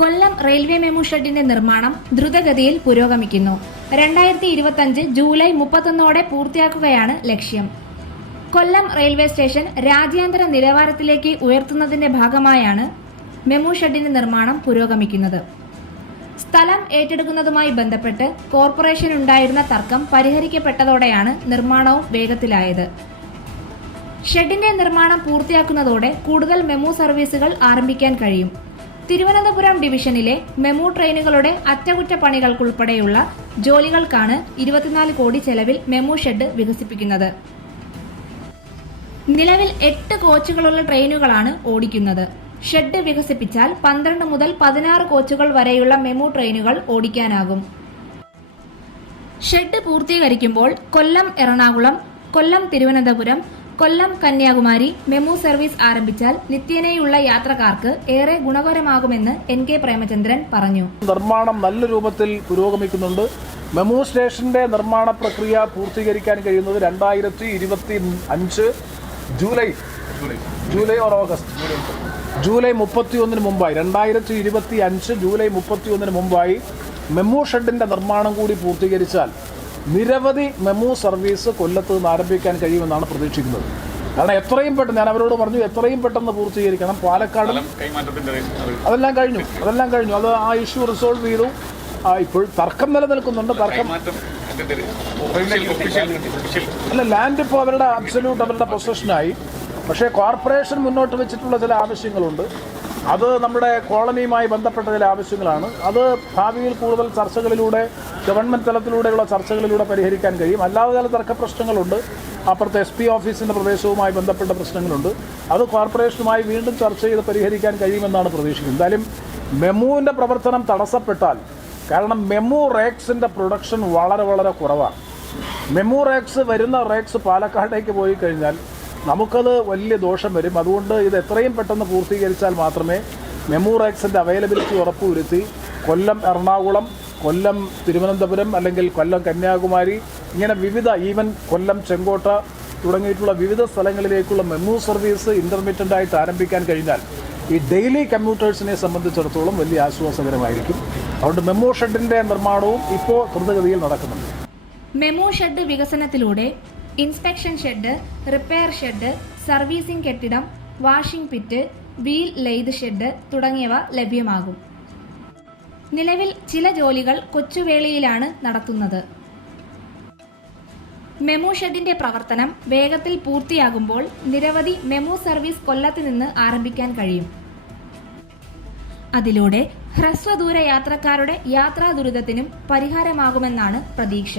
കൊല്ലം railway MEMU ഷെഡിന്റെ നിർമ്മാണം ദ്രുതഗതിയിൽ പുരോഗമിക്കുന്നു. 2025 ജൂലൈ 31 പൂർത്തിയാക്കുകയാണ് ലക്ഷ്യം. കൊല്ലം റെയിൽവേ സ്റ്റേഷൻ രാജ്യാന്തര നിലവാരത്തിലേക്ക് ഉയർത്തുന്നതിന്റെ ഭാഗമായാണ് മെമു ഷെഡിന്റെ നിർമ്മാണം പുരോഗമിക്കുന്നത്. സ്ഥലം ഏറ്റെടുക്കുന്നതുമായി ബന്ധപ്പെട്ട് കോർപ്പറേഷനുണ്ടായിരുന്ന തർക്കം പരിഹരിക്കപ്പെട്ടതോടെയാണ് നിർമ്മാണവും വേഗത്തിലായത്. ഷെഡിന്റെ നിർമ്മാണം പൂർത്തിയാക്കുന്നതോടെ കൂടുതൽ മെമു സർവീസുകൾ ആരംഭിക്കാൻ കഴിയും. തിരുവനന്തപുരം ഡിവിഷനിലെ മെമു ട്രെയിനുകളുടെ അറ്റകുറ്റപ്പണികൾക്കുൾപ്പെടെയുള്ള ജോലികൾക്കാണ് 24 കോടി ചെലവിൽ മെമു ഷെഡ് വികസിപ്പിക്കുന്നത്. നിലവിൽ 8 കോച്ചുകളുള്ള ട്രെയിനുകളാണ് ഓടിക്കുന്നത്. ഷെഡ് വികസിപ്പിച്ചാൽ 12 മുതൽ 16 കോച്ചുകൾ വരെയുള്ള മെമു ട്രെയിനുകൾ ഓടിക്കാനാകും. ഷെഡ് പൂർത്തീകരിക്കുമ്പോൾ കൊല്ലം എറണാകുളം, കൊല്ലം തിരുവനന്തപുരം, കൊല്ലം കന്യാകുമാരി മെമു സർവീസ് ആരംഭിച്ചാൽ നിത്യേനയുള്ള യാത്രക്കാർക്ക് ഏറെ ഗുണകരമാകുമെന്ന് NK പ്രേമചന്ദ്രൻ പറഞ്ഞു. നിർമ്മാണം നല്ല രൂപത്തിൽ പുരോഗമിക്കുന്നുണ്ട്. മെമു സ്റ്റേഷന്റെ നിർമ്മാണ പ്രക്രിയ പൂർത്തീകരിക്കാൻ കഴിയുന്നത് 2025 ജൂലൈ ഓർ ഓഗസ്റ്റ് ജൂലൈ 31 മുമ്പായി 2025 ജൂലൈ 31 മുമ്പായി മെമു ഷെഡിന്റെ നിർമ്മാണം കൂടി പൂർത്തീകരിച്ചാൽ നിരവധി മെമു സർവീസ് കൊല്ലത്ത് നിന്ന് ആരംഭിക്കാൻ കഴിയുമെന്നാണ് പ്രതീക്ഷിക്കുന്നത്. കാരണം എത്രയും പെട്ടെന്ന് ഞാൻ അവരോട് പറഞ്ഞു, എത്രയും പെട്ടെന്ന് പൂർത്തീകരിക്കണം. പാലക്കാട് അതെല്ലാം കഴിഞ്ഞു. അത് ആ ഇഷ്യൂ റിസോൾവ് ചെയ്തു. ഇപ്പോൾ തർക്കം നിലനിൽക്കുന്നുണ്ട്. അല്ല, ലാൻഡ് ഇപ്പോൾ അവരുടെ പൊസഷനായി. പക്ഷേ കോർപ്പറേഷൻ മുന്നോട്ട് വെച്ചിട്ടുള്ള ചില ആവശ്യങ്ങളുണ്ട്. അത് നമ്മുടെ കോളനിയുമായി ബന്ധപ്പെട്ട ചില ആവശ്യങ്ങളാണ്. അത് ഭാവിയിൽ കൂടുതൽ ചർച്ചകളിലൂടെ, ഗവൺമെൻറ് തലത്തിലൂടെയുള്ള ചർച്ചകളിലൂടെ പരിഹരിക്കാൻ കഴിയും. അല്ലാതെ ചില തർക്ക പ്രശ്നങ്ങളുണ്ട്. അപ്പുറത്തെ SP ഓഫീസിൻ്റെ പ്രദേശവുമായി ബന്ധപ്പെട്ട പ്രശ്നങ്ങളുണ്ട്. അത് കോർപ്പറേഷനുമായി വീണ്ടും ചർച്ച ചെയ്ത് പരിഹരിക്കാൻ കഴിയുമെന്നാണ് പ്രതീക്ഷിക്കുന്നത്. എന്തായാലും മെമുവിൻ്റെ പ്രവർത്തനം തടസ്സപ്പെട്ടാൽ, കാരണം മെമു റേക്സിൻ്റെ പ്രൊഡക്ഷൻ വളരെ കുറവാണ്. മെമു റേക്സ് വരുന്ന റേക്സ് പാലക്കാട്ടേക്ക് പോയി കഴിഞ്ഞാൽ നമുക്കത് വലിയ ദോഷം വരും. അതുകൊണ്ട് ഇത് എത്രയും പെട്ടെന്ന് പൂർത്തീകരിച്ചാൽ മാത്രമേ മെമു റേക്സിൻ്റെ അവൈലബിലിറ്റി ഉറപ്പുവരുത്തി കൊല്ലം എറണാകുളം, കൊല്ലം തിരുവനന്തപുരം, അല്ലെങ്കിൽ കൊല്ലം കന്യാകുമാരി, ഇങ്ങനെ വിവിധ, ഈവൻ കൊല്ലം ചെങ്കോട്ട തുടങ്ങിയിട്ടുള്ള വിവിധ സ്ഥലങ്ങളിലേക്കുള്ള മെമു സർവീസ് ഇൻ്റർമിറ്റൻ്റായിട്ട് ആരംഭിക്കാൻ കഴിഞ്ഞാൽ ഈ ഡെയിലി കമ്മ്യൂട്ടേഴ്സിനെ സംബന്ധിച്ചിടത്തോളം വലിയ ആശ്വാസകരമായിരിക്കും. അതുകൊണ്ട് മെമു ഷെഡിൻ്റെ നിർമ്മാണവും ഇപ്പോൾ ദ്രുതഗതിയിൽ നടക്കുന്നുണ്ട്. മെമു ഷെഡ് വികസനത്തിലൂടെ inspection shed, repair shed, servicing കെട്ടിടം, washing pit, wheel lathe shed തുടങ്ങിയവ ലഭ്യമാകും. നിലവിൽ ചില ജോലികൾ കൊച്ചുവേളിയിലാണ് നടത്തുന്നത്. മെമു ഷെഡിന്റെ പ്രവർത്തനം വേഗത്തിൽ പൂർത്തിയാകുമ്പോൾ നിരവധി മെമു സർവീസ് കൊല്ലത്ത് നിന്ന് ആരംഭിക്കാൻ കഴിയും. അതിലൂടെ ഹ്രസ്വദൂര യാത്രക്കാരുടെ യാത്രാ ദുരിതത്തിനും പരിഹാരമാകുമെന്നാണ് പ്രതീക്ഷ.